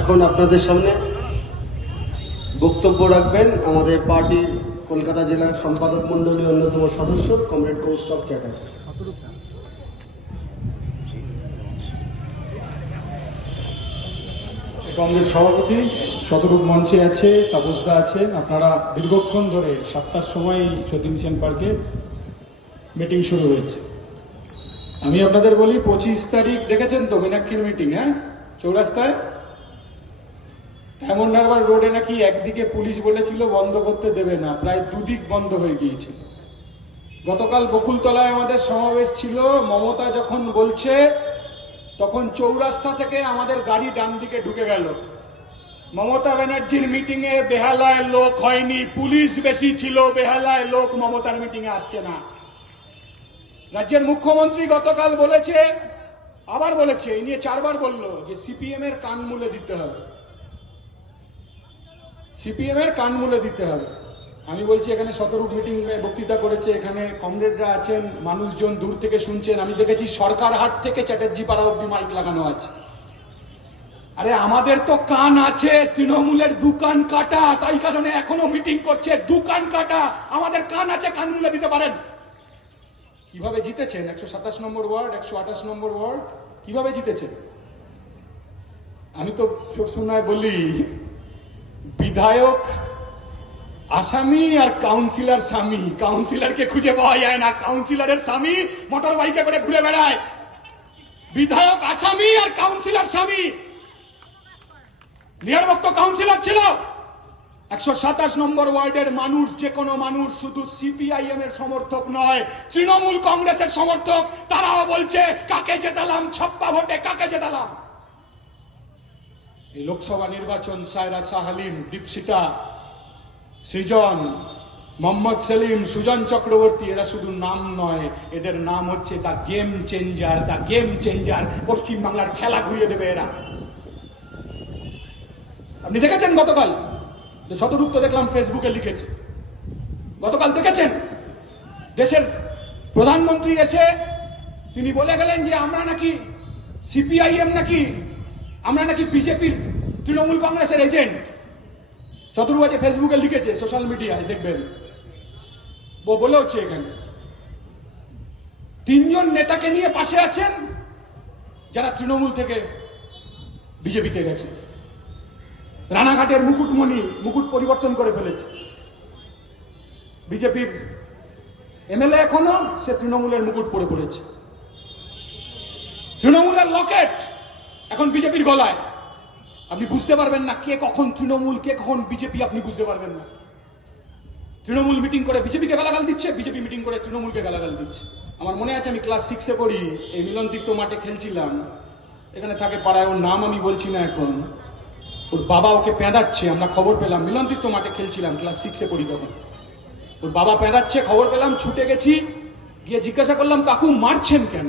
এখন আপনাদের সামনে বক্তব্য রাখবেন আমাদের পার্টির কলকাতা জেলা সম্পাদক মণ্ডলীর অন্যতম সদস্য কমরেড কৌস্তব চ্যাটার্জি। কংগ্রেস সভাপতি শতরূপ মঞ্চে আছে, তাপসদা আছেন। আপনারা দীর্ঘক্ষণ ধরে 7টার সময় যতীন সেন পার্কে মিটিং শুরু হয়েছে। আমি আপনাদের বলি 25 তারিখ দেখেছেন তো মীনাক্ষীর মিটিং, চৌরাস্তায় ডায়মন্ড হারবার রোডে নাকি একদিকে পুলিশ বলেছিল বন্ধ করতে দেবে না, প্রায় দুদিক বন্ধ হয়ে গিয়েছিল। গতকাল বকুলতলায় আমাদের সমাবেশ ছিল, মমতা যখন বলছে তখন চৌরাস্তা থেকে আমাদের গাড়ি ডান দিকে ঢুকে গেল। মমতা ব্যানার্জির মিটিং এ বেহালায় লোক হয়নি, পুলিশ বেশি ছিল, বেহালায় লোক মমতার মিটিং এ আসছে না। রাজ্যের মুখ্যমন্ত্রী গতকাল বলেছে, আবার বলেছে, এই নিয়ে 4 বার বলল যে সিপিএম এর কান মুলে দিতে হবে, সিপিএম এর কান মুলে দিতে হবে। আমি বলছি এখানে শতরূপ মিটিং বক্তৃতা করেছে, এখানে কমরেডরা আছেন, মানুষজন দূর থেকে শুনছেন। আমি দেখেছি সরকার হাট থেকে চ্যাটার্জি পাড়া অব্দি মাইক লাগানো আছে। আরে আমাদের তো কান আছে, তৃণমূলের দোকান কাটা, তাই কারণে এখনো মিটিং করছে, দোকান কাটা। আমাদের কান আছে, কান মুলে দিতে পারেন। কিভাবে জিতেছেন 127 নম্বর ওয়ার্ড, 128 নম্বর ওয়ার্ড, কিভাবে জিতেছেন? আমি তো সবসময় বলি বিধায়ক আসামি আর কাউন্সিলর স্বামী, কাউন্সিলরকে খুঁজে পাওয়া যায় না, কাউন্সিলরের স্বামী মোটর বাইকে করে ঘুরে বেড়ায়। বিধায়ক আসামি আর কাউন্সিলর স্বামী। নির্ভক্ত কাউন্সিলর ছিল। 127 নম্বর ওয়ার্ডের মানুষ, যে কোনো মানুষ, শুধু সিপিআইএম এর সমর্থক নয়, তৃণমূল কংগ্রেসের সমর্থক। তারাও বলছে কাকে জেতালাম, ছাপ্পা ভোটে কাকে জেতালাম। এই লোকসভা নির্বাচন সায়রা সাহালিন, দীপশিতা, সৃজন, মোহাম্মদ সেলিম, সুজন চক্রবর্তী, এরা শুধু নাম নয়, এদের নাম হচ্ছে the game changer, the game changer. পশ্চিমবাংলার খেলা ঘুরিয়ে দেবে এরা। আপনি দেখেছেন গতকাল যে শতরূপ তো দেখলাম ফেসবুকে লিখেছে, গতকাল দেখেছেন দেশের প্রধানমন্ত্রী এসে তিনি বলে গেলেন যে আমরা নাকি সিপিআইএম, নাকি আমরা নাকি বিজেপির তৃণমূল কংগ্রেসের এজেন্ট। শতরূপ আজ ফেসবুকে লিখেছে, সোশ্যাল মিডিয়ায় দেখবেন, বলে হচ্ছে এখানে 3 জন নেতাকে নিয়ে পাশে আছেন যারা তৃণমূল থেকে বিজেপিতে গেছে। রানাঘাটের মুকুটমণি মুকুট পরিবর্তন করে ফেলেছে, বিজেপির এমএলএ এখনো সে তৃণমূলের মুকুট পরে পড়েছে। তৃণমূলের লকেট এখন বিজেপির গলায়। আপনি বুঝতে পারবেন না কে কখন তৃণমূল, কে কখন বিজেপি, আপনি বুঝতে পারবেন না। তৃণমূল মিটিং করে বিজেপিকে গালাগাল দিচ্ছে, বিজেপি মিটিং করে তৃণমূলকে গালাগাল দিচ্ছে। আমার মনে আছে আমি ক্লাস 6-এ পড়ি, এই মিলনতীর্থ মাঠে খেলছিলাম, এখানে থাকে পাড়ায়, ওর নাম আমি বলছি না এখন। ওর বাবা ওকে পেঁদাচ্ছে, আমরা খবর পেলাম, মিলনতীর্থ মাঠে খেলছিলাম, ক্লাস 6-এ পড়ি তখন। ওর বাবা পেঁদাচ্ছে, খবর পেলাম, ছুটে গেছি, গিয়ে জিজ্ঞাসা করলাম কাকু মারছেন কেন?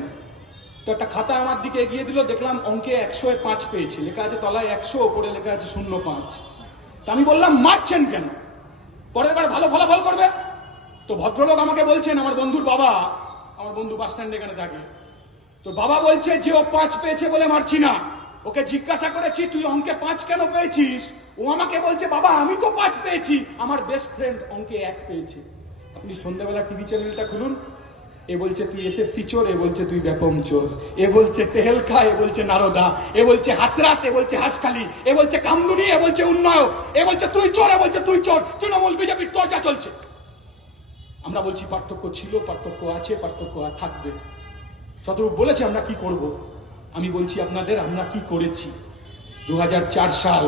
তো একটা খাতা আমার দিকে এগিয়ে দিল, দেখলাম অঙ্কে 100-এ 5 পেয়েছে, লেখা আছে তলায় 100, ওপরে লেখা আছে 0.5। তা আমি বললাম মারছেন কেন, পরের বার ভালো ফলাফল করবে। তো ভদ্রলোক আমাকে বলছেন, আমার বন্ধুর বাবা, আমার বন্ধু বাস স্ট্যান্ডে এখানে থাকে, তো বাবা বলছে যে ও 5 পেয়েছে বলে মারছি না। ওকে জিজ্ঞাসা করেছি তুই অঙ্কে 5 কেন পেয়েছিস? ও আমাকে বলছে বাবা আমি তো 5 পেয়েছি, আমার বেস্ট ফ্রেন্ড অঙ্কে 1 পেয়েছে। আপনি সন্ধ্যাবেলা টিভি চ্যানেলটা খুলুন, এ বলছে তুই এসএসসি চোর, এ বলছে তুই ব্যাপম চোর, এ বলছে তেহেলকা, এ বলছে নারদা, এ বলছে হাতরাস, এ বলছে হাসখালি, এ বলছে কামদুনি, এ বলছে উন্নয়ন, এ বলছে তুই চোর, এ বলছে তুই চোর। তৃণমূল বিজেপির চর্চা চলছে। আমরা বলছি পার্থক্য ছিল, পার্থক্য আছে, পার্থক্য থাকবে। শতরূপ বলেছে আমরা কি করব, আমি বলছি আপনাদের আমরা কি করেছি। 2004 সাল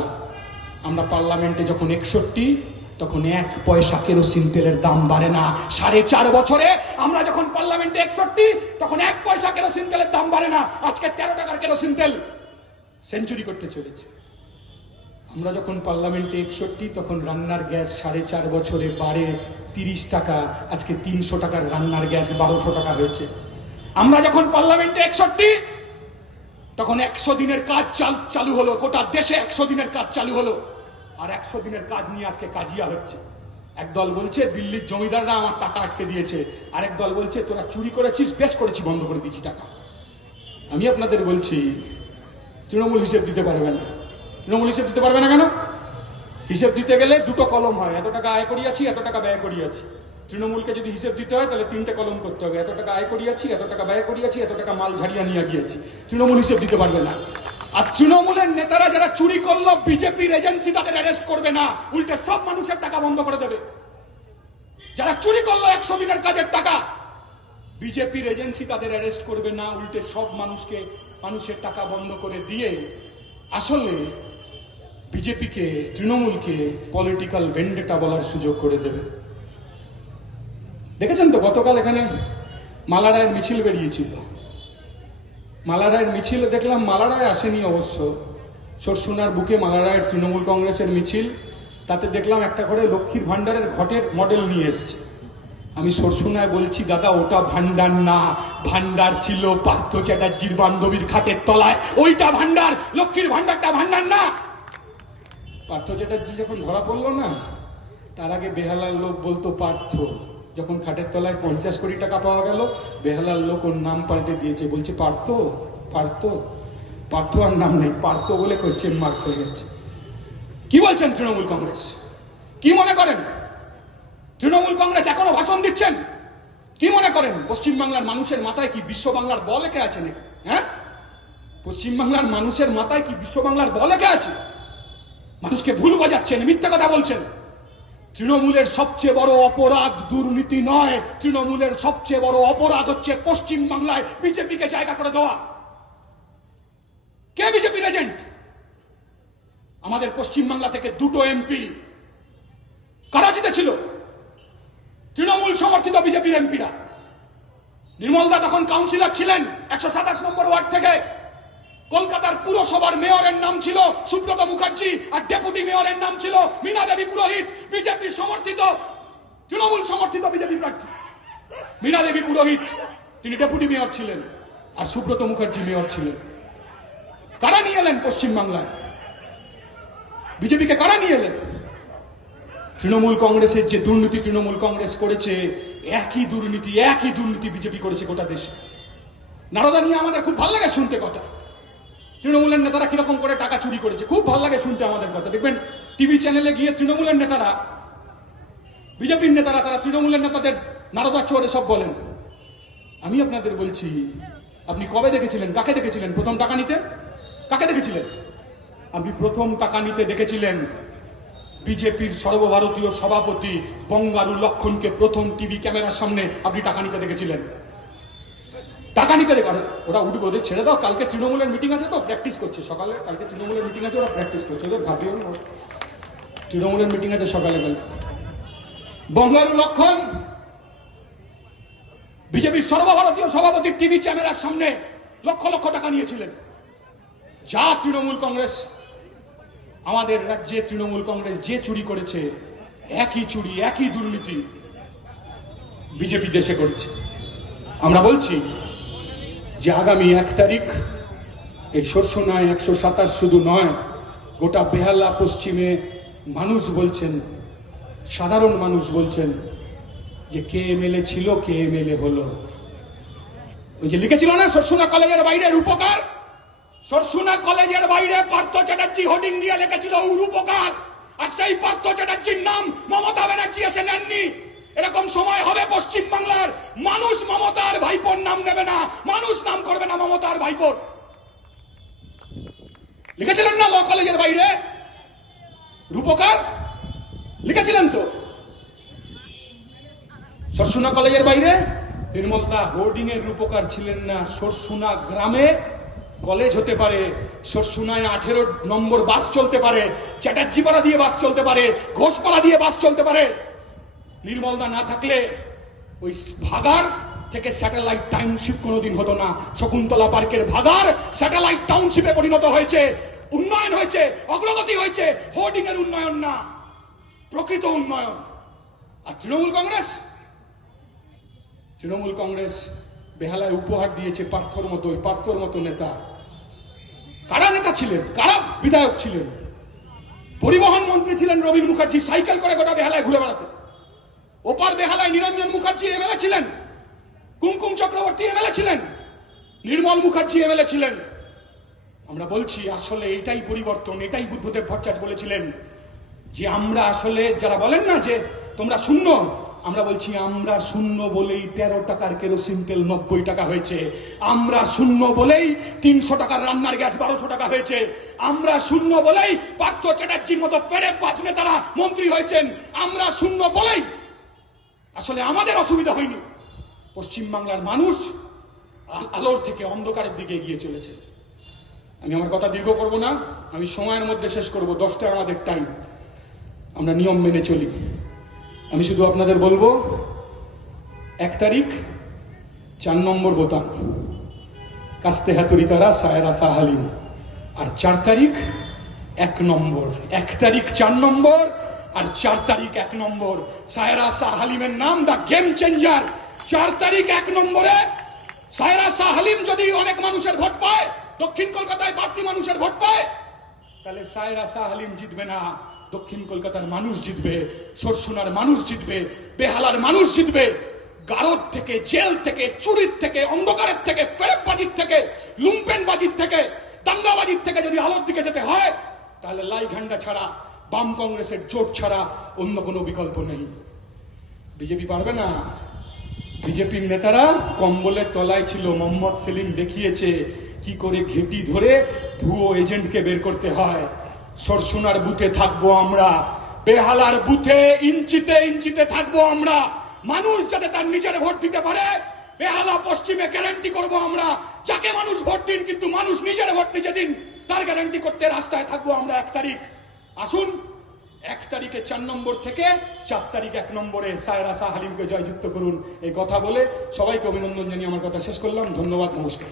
আমরা পার্লামেন্টে যখন 61, তখন 1 পয়সা কেরোসিন তেলের দাম বাড়ে না। 4.5 বছরে আমরা যখন পার্লামেন্টে 61, তখন 1 পয়সা কেরোসিন তেলের দাম বাড়ে না। আজকে 13 টাকার কেরোসিন তেল সেঞ্চুরি করতে চলেছে। আমরা যখন পার্লামেন্টে 61, তখন রান্নার গ্যাস 4.5 বছরে বাড়ে 30 টাকা, আজকে 300 টাকার রান্নার গ্যাস 1200 টাকা হয়েছে। আমরা যখন পার্লামেন্টে 61, তখন 100 দিনের কাজ চালু হলো, গোটা দেশে 100 দিনের কাজ চালু হলো। আর 100 দিনের কাজ নিয়ে আজকে কাজিয়া হচ্ছে। এক দল বলছে দিল্লির জমিদাররা আমার টাকা আটকে দিয়েছে, আরেক দল বলছে তোরা চুরি করেছিস, বেশ করেছি, বন্ধ করে দিয়েছি টাকা। আমি আপনাদের বলছি তৃণমূল হিসেব দিতে পারবে না, তৃণমূল হিসেব দিতে পারবে না কেন? হিসেব দিতে গেলে দুটো কলম হয়, এত টাকা আয় করিয়াছি, এত টাকা ব্যয় করিয়াছি। তৃণমূলকে যদি হিসেব দিতে হয় তাহলে 3টে কলম করতে হবে, এত টাকা আয় করিয়াছি, এত টাকা ব্যয় করিয়াছি, এত টাকা মাল ঝাড়িয়া নিয়ে গিয়েছি। তৃণমূল হিসেব দিতে পারবে না। আর তৃণমূলের নেতারা যারা চুরি করলো, বিজেপির এজেন্সি তাদের অ্যারেস্ট করবে না, উল্টে সব মানুষের টাকা বন্ধ করে দেবে। যারা চুরি করলো 100 দিনের কাজের টাকা, বিজেপির এজেন্সি তাদের অ্যারেস্ট করবে না, উল্টে সব মানুষের টাকা বন্ধ করে দিয়ে আসলে বিজেপিকে, তৃণমূলকে পলিটিক্যাল ভেন্ডেটা বলার সুযোগ করে দেবে। দেখেছেন তো গতকাল এখানে মালারায়ের মিছিল বেরিয়েছিল। মালারায়ের মিছিলে দেখলাম, মালারায় আসেনি অবশ্য, সরসুনার বুকে মালারায়ের তৃণমূল কংগ্রেসের মিছিল, তাতে দেখলাম একটা করে লক্ষ্মীর ভান্ডারের ঘটের মডেল নিয়ে এসছে। আমি সরসুনায় বলছি, দাদা ওটা ভান্ডার না, ভান্ডার ছিল পার্থ চ্যাটার্জির বান্ধবীর খাটের তলায়, ওইটা ভান্ডার, লক্ষ্মীর ভান্ডারটা ভান্ডার না। পার্থ চ্যাটার্জি যখন ধরা পড়লো না, তার আগে বেহালার লোক বলতো পার্থ, যখন খাটের তলায় 50 কোটি টাকা পাওয়া গেল, বেহালার লোক ওর নাম পাল্টে দিয়েছে, বলছে পার্থ। পার্থ পার্থ আর নাম নেই, পার্থ বলে কোয়েশ্চেন মার্ক হয়ে গেছে। কি বলছেন তৃণমূল কংগ্রেস? কি মনে করেন তৃণমূল কংগ্রেস এখনো ভাষণ দিচ্ছেন? কি মনে করেন পশ্চিমবাংলার মানুষের মাথায় কি বিশ্ব বাংলার বল এঁকে আছে নাকি? হ্যাঁ, পশ্চিমবাংলার মানুষের মাথায় কি বিশ্ব বাংলার বল এঁকে আছে? মানুষকে ভুল বোঝাচ্ছেন, মিথ্যা কথা বলছেন। তৃণমূলের সবচেয়ে বড় অপরাধ দুর্নীতি নয়, তৃণমূলের সবচেয়ে বড় অপরাধ হচ্ছে পশ্চিম বাংলায় বিজেপিকে জায়গা করে দেওয়া। কে বিজেপির এজেন্ট? আমাদের পশ্চিম বাংলা থেকে 2টো এমপি কারা জিতেছিল? তৃণমূল সমর্থিত বিজেপির এমপিরা। নির্মলদা তখন কাউন্সিলর ছিলেন 127 নম্বর ওয়ার্ড থেকে। কলকাতার পুরসভার মেয়রের নাম ছিল সুব্রত মুখার্জি, আর ডেপুটি মেয়রের নাম ছিল মীনা দেবী পুরোহিত, বিজেপি সমর্থিত, তৃণমূল সমর্থিত বিজেপি প্রার্থী। মীনা দেবী পুরোহিত তিনি ডেপুটি মেয়র ছিলেন, আর সুব্রত মুখার্জি মেয়র ছিলেন। কারা নিয়ে এলেন পশ্চিম বাংলায়? বিজেপিকে কারা নিয়ে এলেন? তৃণমূল কংগ্রেসের যে দুর্নীতি তৃণমূল কংগ্রেস করেছে, একই দুর্নীতি বিজেপি করেছে গোটা দেশে। নারদা নিয়ে আমাদের খুব ভালো লাগে শুনতে কথা। তৃণমূলের নেতারা কিরকম করে টাকা চুরি করেছে খুব ভালো লাগে শুনতে আমাদের কথা। দেখবেন টিভি চ্যানেলে গিয়ে তৃণমূলের নেতারা, বিজেপির নেতারা, তারা তৃণমূলের নেতাদের নারদা চোরে সব বলেন। আমি আপনাদের বলছি, আপনি কবে দেখেছিলেন, কাকে দেখেছিলেন প্রথম টাকা নিতে? কাকে দেখেছিলেন? আপনি প্রথম টাকা নিতে দেখেছিলেন বিজেপির সর্বভারতীয় সভাপতি বঙ্গারু লক্ষণকে প্রথম টিভি ক্যামেরার সামনে আপনি টাকা নিতে দেখেছিলেন। টাকা নিতে দেখো, ওরা উঠবে, ওদের ছেড়ে দাও, কালকে তৃণমূলের মিটিং আছে তো প্র্যাকটিস করছে সকালে, কালকে তৃণমূলের মিটিং আছে, ওরা প্র্যাকটিস করছে, ওদের ভাবিও না তৃণমূলের মিটিং আছে সকালে। কাল বঙ্গারু লক্ষণ বিজেপির সর্বভারতীয় সভাপতির টিভি ক্যামেরার সামনে লক্ষ লক্ষ টাকা নিয়েছিলেন। যা তৃণমূল কংগ্রেস, আমাদের রাজ্যে তৃণমূল কংগ্রেস যে চুরি করেছে, একই চুরি একই দুর্নীতি বিজেপি দেশে করেছে। আমরা বলছি যে আগামী 1 তারিখ এই সরসুনায় 127 শুধু নয়, গোটা বেহালা পশ্চিমে মানুষ বলছেন, সাধারণ মানুষ বলছেন যে কে এমএলএ ছিল, কে এমএলএ হলো। ওই যে লিখেছিল না সরসুনা কলেজের বাইরে রূপকার, সরসুনা কলেজের বাইরে পার্থ চ্যাটার্জি হোর্ডিং দিয়ে লিখেছিল রূপকার, আর সেই পার্থ চ্যাটার্জির নাম মমতা ব্যানার্জি এসে নেননি। এরকম সময় হবে পশ্চিম বাংলার, মানুষ মমতার ভাইপোর নাম নেবে না, মানুষ নাম করবে না মমতার ভাইপোর। লিখেছিলেন না ল কলেজের বাইরে রূপকার, লিখেছিলেন তো। সরসুনা কলেজের বাইরে নির্মলদা হোর্ডিং এর রূপকার ছিলেন না। সরসুনা গ্রামে কলেজ হতে পারে, সরসুনায় 18 নম্বর বাস চলতে পারে, চ্যাটার্জিপাড়া দিয়ে বাস চলতে পারে, ঘোষপাড়া দিয়ে বাস চলতে পারে। নির্মলদা না থাকলে ওই ভাগার থেকে স্যাটেলাইট টাউনশিপ কোনোদিন হতো না। শকুন্তলা পার্কের ভাগার স্যাটেলাইট টাউনশিপে পরিণত হয়েছে, উন্নয়ন হয়েছে, অগ্রগতি হয়েছে, হোর্ডিং এর উন্নয়ন না, প্রকৃত উন্নয়ন। আর তৃণমূল কংগ্রেস বেহালায় উপহার দিয়েছে পার্থর মতো, ওই পার্থর মতো নেতা। কারা নেতা ছিলেন, কারা বিধায়ক ছিলেন? পরিবহন মন্ত্রী ছিলেন রবীন মুখার্জি, সাইকেল করে গোটা বেহালায় ঘুরে বেড়াতেন। ওপার বেহালায় নিরঞ্জন মুখার্জি এমএলএ ছিলেন, কুমকুম চক্রবর্তী এমএলএ ছিলেন, নির্মল মুখার্জি এমএলএ ছিলেন। আমরা বলছি আসলে এটাই পরিবর্তন, এটাই বুদ্ধদেব ভট্টাচার্য বলেছিলেন যে আমরা আসলে যারা বলেন না যে তোমরা শূন্য, আমরা বলছি আমরা শূন্য বলেই 13 টাকার কেরোসিন তেল 90 টাকা হয়েছে, আমরা শূন্য বলেই 300 টাকার রান্নার গ্যাস 1200 টাকা হয়েছে, আমরা শূন্য বলেই পার্থ চ্যাটার্জির মতো পেড়ে পাঁচ নেতারা মন্ত্রী হয়েছেন, আমরা শূন্য বলেই আসলে আমাদের অসুবিধা হয়নি। পশ্চিমবাংলার মানুষ আলোর থেকে অন্ধকারের দিকে এগিয়ে চলেছে। আমি আমার কথা দীর্ঘ করব না, আমি সময়ের মধ্যে শেষ করব। 10টা আমাদের টাইম, আমরা নিয়ম মেনে চলি। আমি শুধু আপনাদের বলবো 1 তারিখ 4 নম্বর বোতাম কাস্তে হাতুড়ি তারা সায়রা সাহালিম, আর 4 তারিখ 1 নম্বর। 1 তারিখ 4 নম্বর আর 4 তারিখ 1 নম্বর। সায়রা সাহালিমের নাম দা গেম চেঞ্জার। 4 তারিখ 1 নম্বরে সায়রা সাহালিম যদি অনেক মানুষের ভোট পায়, দক্ষিণ কলকাতায় বাড়তি মানুষের ভোট পায়, তাহলে সায়রা সাহালিম জিতবে না, দক্ষিণ কলকাতার মানুষ জিতবে, সরসুনার মানুষ জিতবে, বেহালার মানুষ জিতবে। গারদ থেকে, জেল থেকে, চুরির থেকে, অন্ধকারের থেকে, পেরেকবাজির থেকে, লুম্পেনবাজির থেকে, দাঙ্গাবাজির থেকে যদি আলোর দিকে যেতে হয়, তাহলে লাল ঝান্ডা ছাড়া, বাম কংগ্রেসের জোট ছাড়া অন্য কোনো বিকল্প নেই। বিজেপি পারবে না। বিজেপির নেতারা কম্বলের তলায় ছিল, মোহাম্মদ সেলিম দেখিয়েছে কি করে ঘেঁটি ধরে ভুয়ো এজেন্টকে বের করতে হয়। সরসুনার বুথে থাকবো আমরা, বেহালার বুথে ইঞ্চিতে ইঞ্চিতে থাকবো আমরা। মানুষ যাতে তার নিজের ভোট দিতে পারে, বেহালা পশ্চিমে গ্যারান্টি করব আমরা। যাকে মানুষ ভোট দিন, কিন্তু মানুষ নিজের ভোট নিজে দিন, তার গ্যারান্টি করতে রাস্তায় থাকবো আমরা। 1 তারিখ আসুন, 1 তারিখে 4 নম্বর থেকে 4 তারিখ 1 নম্বরে সায়রা সাহালিমকে জয়যুক্ত করুন। এই কথা বলে সবাইকে অভিনন্দন জানিয়ে আমার কথা শেষ করলাম। ধন্যবাদ, নমস্কার।